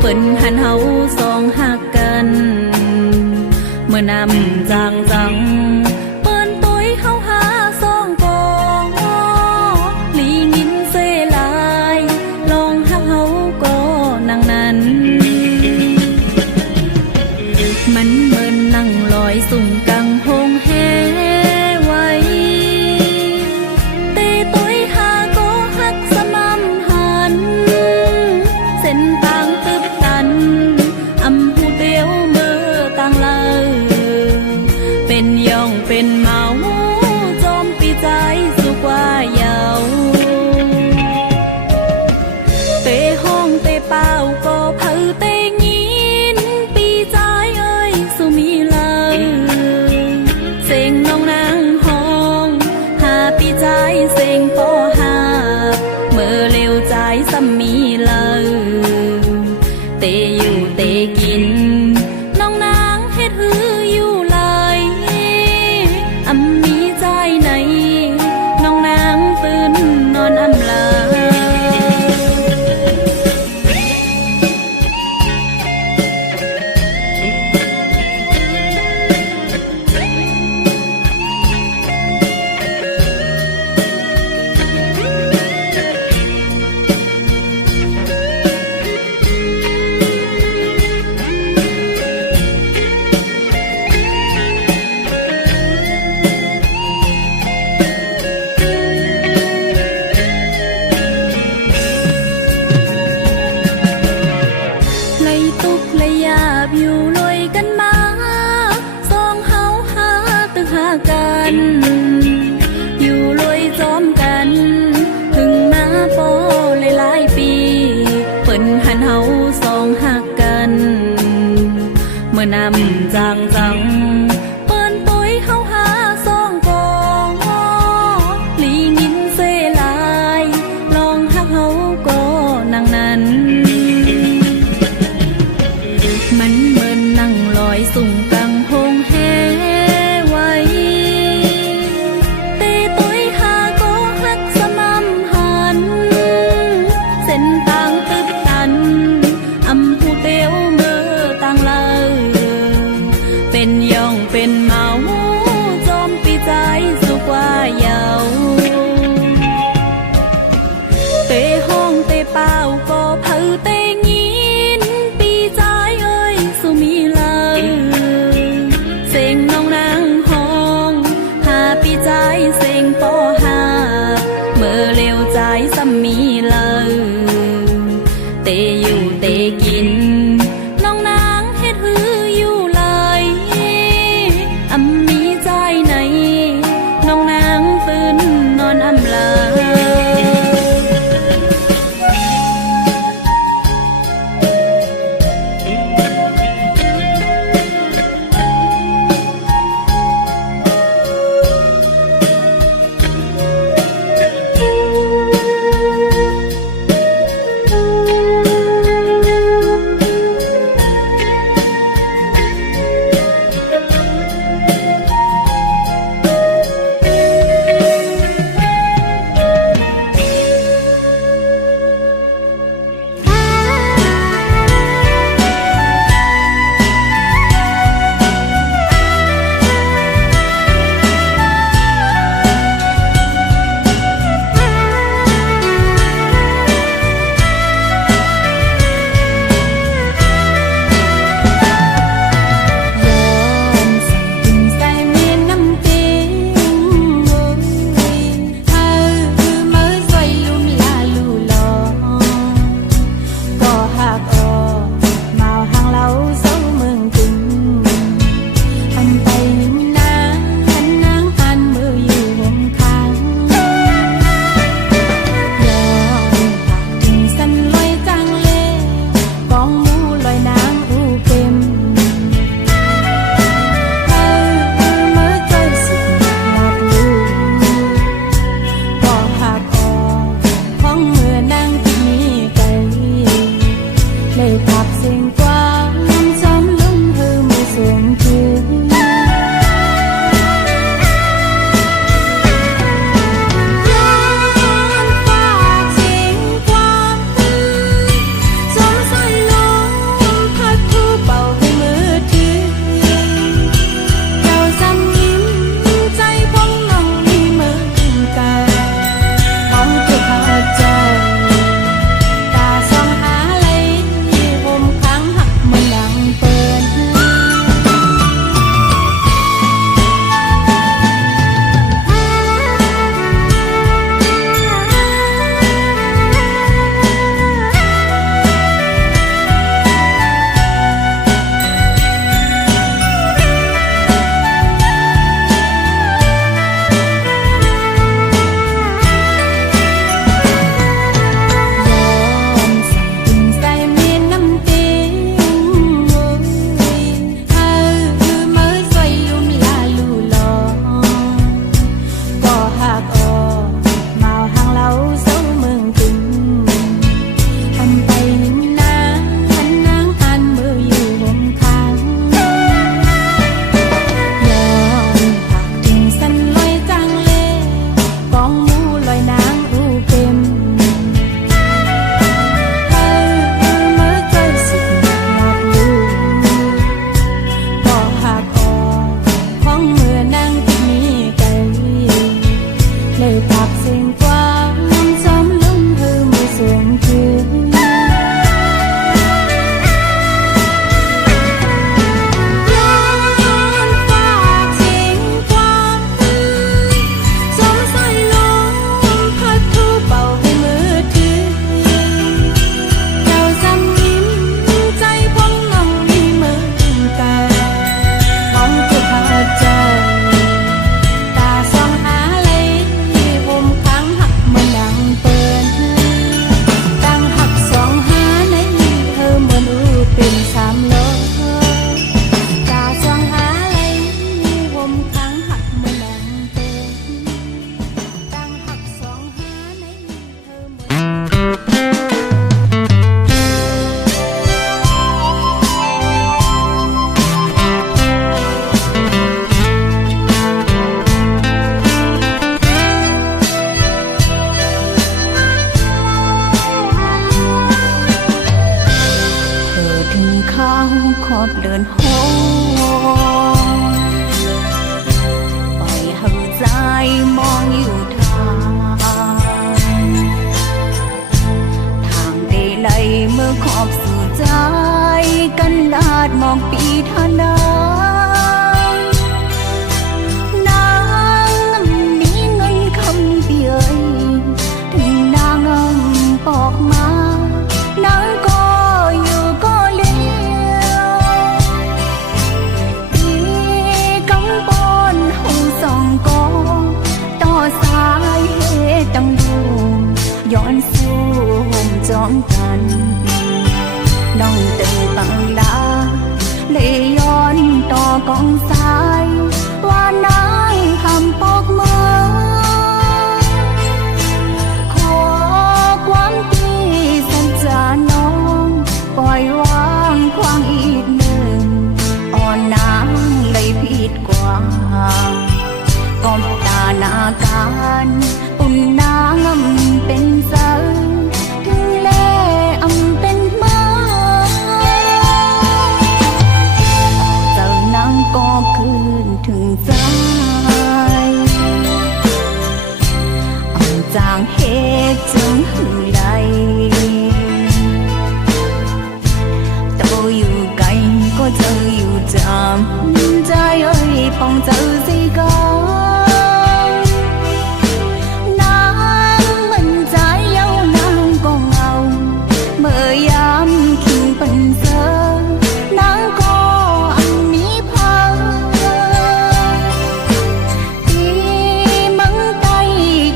เปิ้นหันเฮาสองหักกันเมื่อนำจังเปิ้นต้อยเฮาหาสองกองลีงินเซลายลองหักเฮาก็นังนั้นมันเหมือนนั่งลอยสุ่มกังหงแฮไว้เตต้อยหาก็หักสม่ำหันเส้นต่างตึบตันอำหูเดียวเมื่อต่างเลยเป็นย่องเป็นเมาจอมปีใจสุกว่าเยาเตห้องเตเป้าก็เผอเตยินปีใจเอ้ยสุมีเลยเสียงน้องนางห้องหาปีใจเสียงปอหาเมื่อเร็วใจซ้ำมีเลยเตอยู่เตกินน้องนางเฮ็ดหืออยู่เลยอำมีใจไหนน้องนางตื่นนอนอำลาอยู่ลอยกันมาสองเฮาหาตึกหากันอยู่ลอยจอมกันถึงมาปอหลายปีเปิ้นหันเฮาสองหักกันเมื่อนำจังเปิ้นต้อยเฮาหาสองกองลีงินเซลายลองหักเฮาก็นังนั้นมันเหมือนนั่งลอยสุ่มกังหงแฮไว้เตต้อยหาก็หักสม่ำหันเส้นต่างตึบตันอำหูเตียวเมื่อต่างเลยเป็นย่องเป็นเมาจอมปีใจสุกว่าเยาเตห้องเตเป้าก็เผอเตยินปีใจเอ้ยสุมีเลยเสียงน้องนางห้องหาปีใจเสียงปอหาเมื่อเร็วใจซ้ำมีเลยเตอยู่เตกินน้องนางเฮ็ดหืออยู่เลยอำมีใจไหนน้องนางตื่นนอนอำลา อบเดินโหปล่อยให้ใจมองอยู่ทางได้ไหลเมื่อขอบสู่ใจกันดาดมองปีทานาปอกมานางก็อยู่ก็เลี้ยวตีกำปอนห้องสองกองต่อสายเหตุตั้งดูย้อนสู้ห่มจอมกันน้องตึงปังลาเลยย้อนต่อกองสายว่านางคำปอกมือปล่อยวางควางอีกหนึ่งอ่อนนางเลยผิดกว่าก้มตาหน้าการอุ่นนางเป็นเสือถึงแลเป็นมาเจ้านางก็คืนถึงใจจางเหตุจึงหึงไหลอยู่ไกลก็เจออยู่จำใจเอ้ยพองเจอสิก่อนนางมันใจเย้านางก็เงาเมื่อยามคิงเป็นเสือนางก็มีพังที่มังไต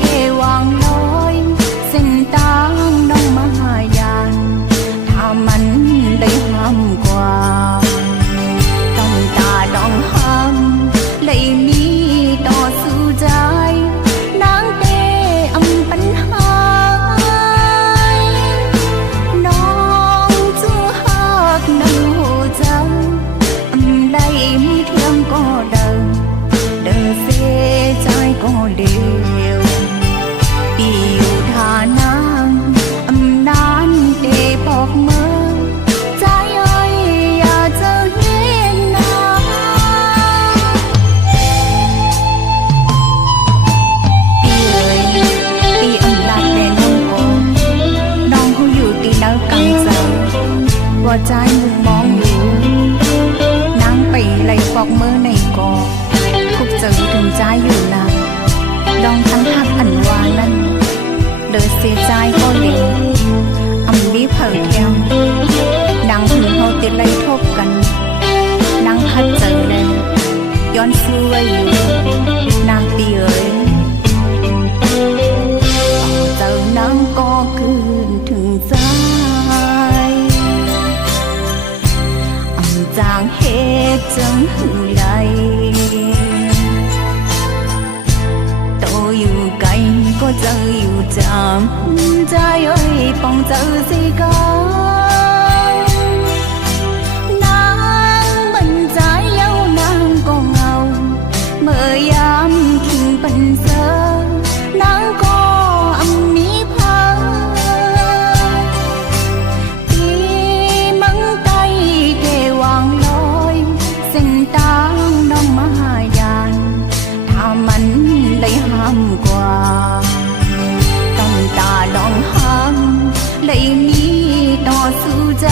เกวางลอยเส้นตางน้องมหายานถ้ามันได้ห้ามกว่าต้องตาต้องห้ามเลยมีต่อสู้ใจนางเตปัญหาน้องจูหักในหัวใจได้มีเทียมก็เดินเสียใจก็เดียวปีอยู่ทานางนานเตปอกมือว่าใจมึงมองอยู่นางไปไล่ปอกมือในกอคุกเจอถึงใจอยู่นานลองทั้งหักอันวานั้นเดินเสียใจก็เดียวนี้เผยแก้วนางถึงเขาติดไล่ทบกันนางคัดเจอเลยย้อนซื้อไว้อยู่นางตีเอ๋ยเจอนางก็คืนถึงใจจางเหตุจึงหึงไหลโตอยู่ไกลก็เจออยู่จำใจเอ้ยปองเจอสิก่อนนางมันใจเย้านางก็เงาเมื่อยามคิงเป็นเสือนางก็มีพังมันเลยห้ามกว่าต้องตาลองห้ามเลยมีต่อสู้ใจ